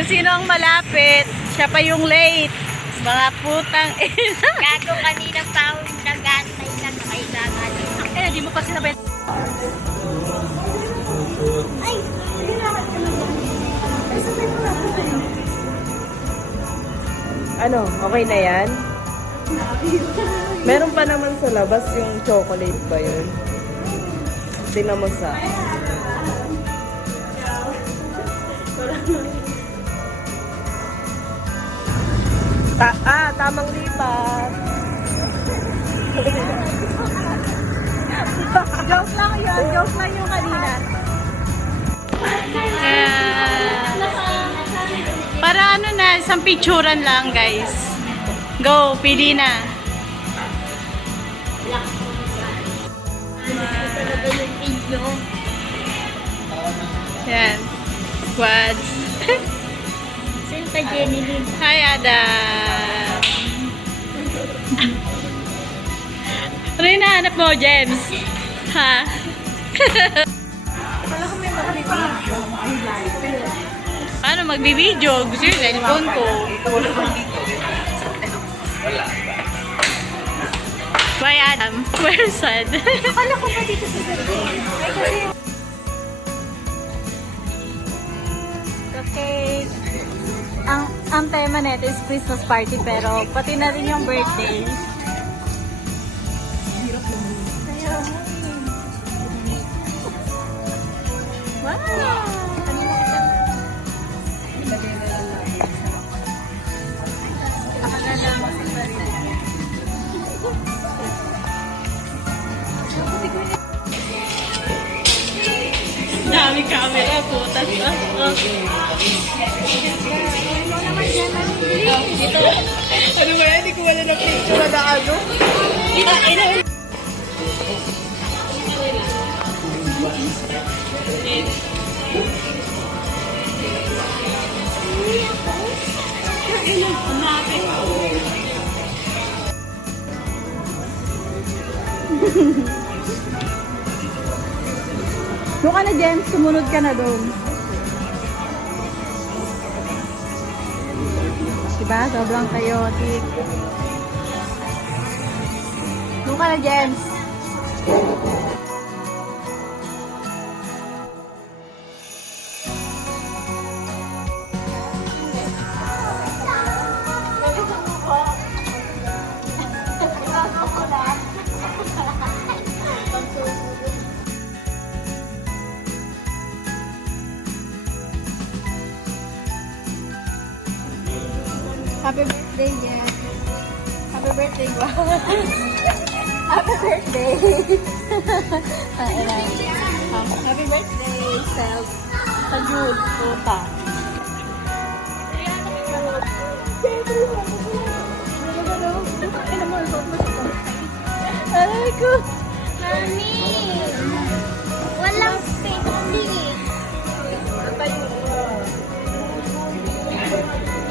Kung sino ang malapit, siya pa yung late. Mga putang ina. Gago kanina pa ako nag-antay na kailangan. Kaya di mo pa sinabay. Ay! Ano, okay na yan? Meron pa naman sa labas yung chocolate ba yun? Tingnan mo sa... tamang lipat. Joke lang yun. Joke lang yung kanina. Para ano na, isang picturean lang guys. Go, pili na. Yan. Squads. Sinta Jenny Lynn. Hi, Adam. Ano yung nahanap mo, James? Ha? Paano magbibideo? Gusto yung cellphone ko. Bye, Adam. We're sad. Akala ko ba dito sa cellphone? Okay. Ang tema nito is Christmas party pero pati na rin yung birthday. Wow! Dami camera po. Dito. Ano ba yan? Hindi ko wala na picture na ano. Doon ka na, James. Sumunod ka na doon. Diba? Sobrang chaotic. Doon ka na, James. Happy birthday, Jen. Happy birthday, wow. Happy birthday. Happy birthday, self. Sajud, puta. Aray ko. Mami! Walang spending.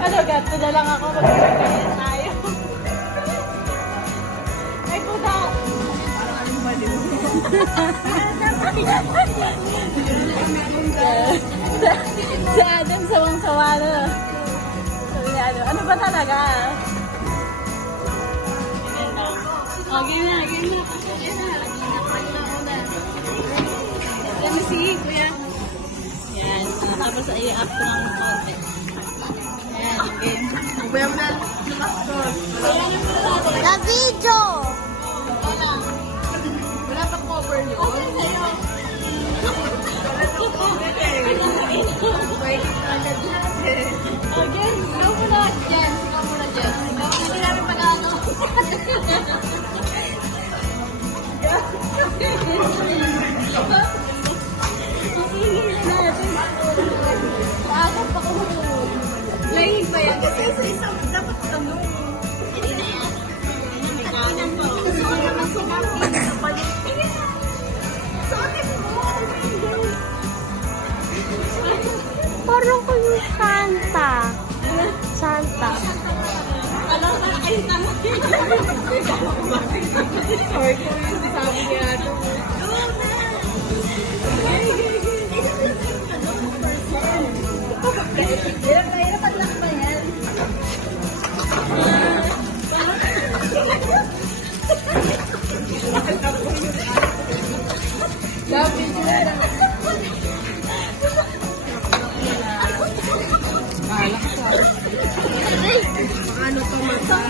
Ano, gato na lang ako. Mag-ibigay tayo. Ay, puta. Si Adam sawang-sawa na. Sabi niya, ano ba talaga? Oh, game na, game na. Let me see, kuya. Yan. Tapos i-up ko ng konti. Yan, game. Na video! Wala pa cover nyo. Again, ikaw muna, Jen. Ikaw muna, Jen. Hindi namin pag-ano. Paagap pa ko. Lahin pa yan. Kasi sa isang dapat ano. Hindi na yan. Ikaw pa. Gusto ko naman sumakit sa paligid. Suotin mo. Parang ko yung Santa. Santa. Alam na, ay, tama. Sorry ko yung sabi niya. Ilan na Paano to mata?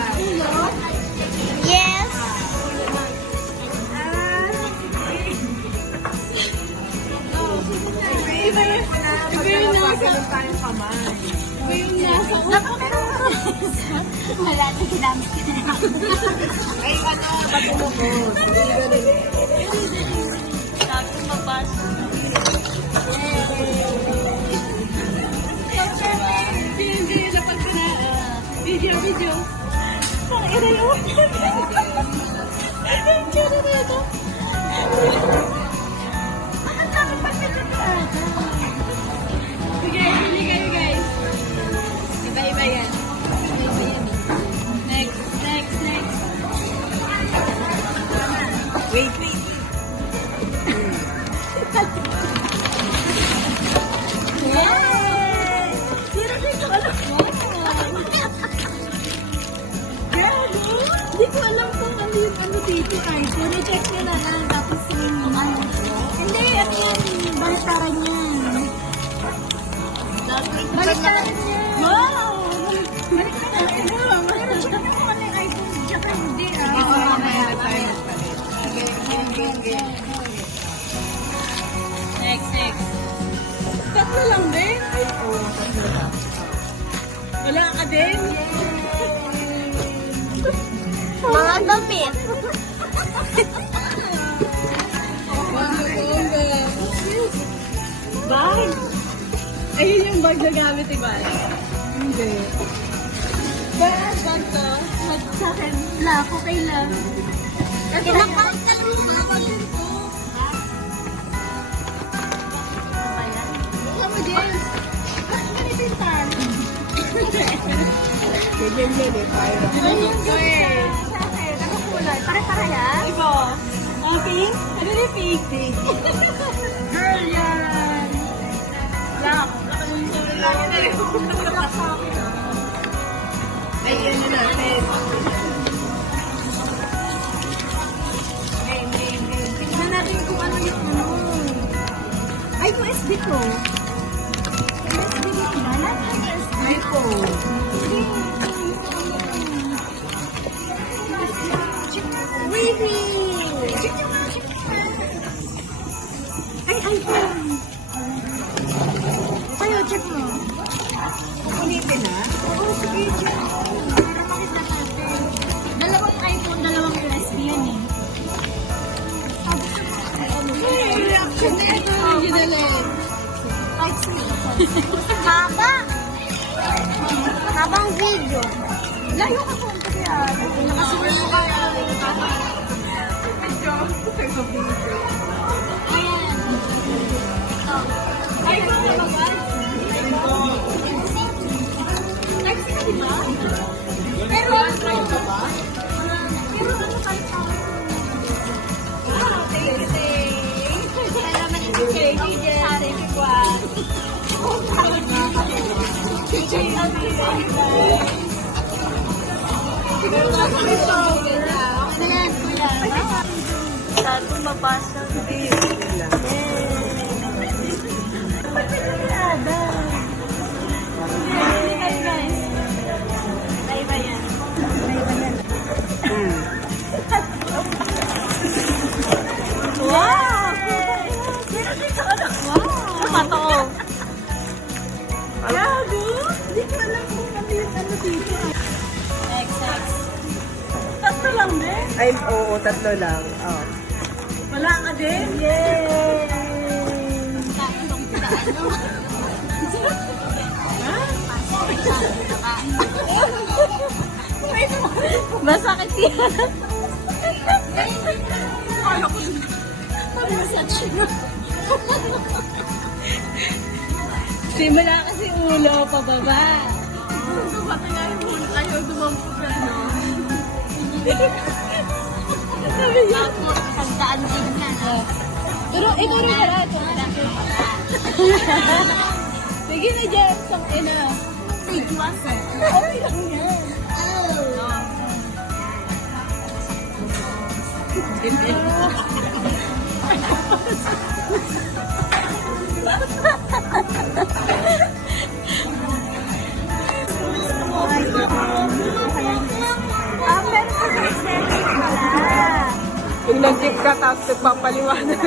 Yes. Iba yung nasa... tayong kamay. Iba yung nasa... Wala na ginamit ko na. Ay, ano, matulog. Sabi mabasa. Hindi, dapat ko na. Video. Pakira yun. Sige, hili kayo guys. Iba-iba yan. Next. Wait. Yay! Sino dito alam mo? Girl, hindi ko alam kung ano yung ano dito ay. So, na-check nyo na lang. Tapos yung ano. Hindi, ano yan. Balitaran yan. Balitaran yan. Wow! Balitaran yan. Pero check mo kung ano yung iPhone. Tsaka hindi ah. Oo, mamaya tayo. Sige. Next. Tatlo lang din? Ay, oo, tatlo lang. Wala ka din? Mga damit. Bag? Ayun yung bag na gamit, diba? Hindi. Bag to? Sa akin, okay lang. Kinakain ka lang ba? Bukla mo, James. Ganito yung tan. Ganyan yan eh, tayo. Ayun ko eh. Sa akin, nakakulay. Pare-pare yan? Iba. Pink? Ano yung pink? Girl, yan. Black. Ay, ano natin. Tignan natin kung ano yung ano. Ay, kung SD ko. SD ko, kilala? SD ko. Wavy! Ay, iPhone! Tayo, check mo. Ulitin na? Oo, sige, check mo. Para makita natin. Dalawang iPhone, dalawang USB yan eh. Reaction na ito. Original eh. Type C. Haba. Habang video. Layo ka kung kaya. Nakasulat mo kaya. Ayan. Ito. iPhone na ba? Type C ka diba? Pero ano ba? Pero ano type C? Kaya naman ito. Thank you, Jen. Thank you, Juan. Ayan, kuya. Sabi mabasa. Wow! Wow! Gago! Hindi ko alam kung ano yung ano dito. Next. Tatlo lang din? Ay, oo, tatlo lang. Oh. Wala ka din? Yay! Tatlong ano. Masakit yan. Kala ko massage mo. Simula kasi ulo, pababa. Pati nga yung ulo, ayaw dumampog na, no? Sabi niya. Ako, tandaan din na. Pero ito rin pala, ito. Sige na, Jem, sang ina. Sigwasan. Okay lang yan. Oh. Ah, meron pa sa extension pala. Pag nag-gift ka, tapos nagpapaliwanag.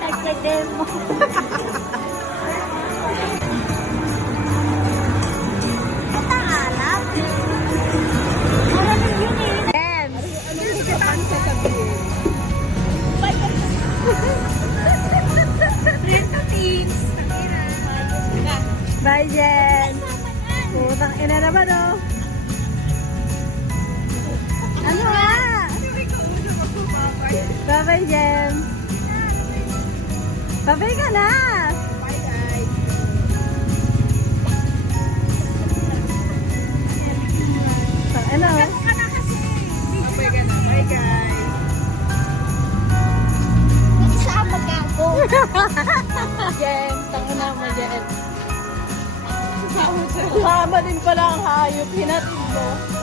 Nagka-demo. Ito alam. Maraming yun eh. Ano gusto ka pang sasabihin? Bye, Jen. Putang ina naman, oh. Ano nga? Bye-bye, Jen. Bye-bye ka na. Bye, guys. Ano? Bye ka na. Bye, guys. Isama ka ako. Jen, tangina mo, Jen. Kasama din pala ang hayop. Hinatid mo.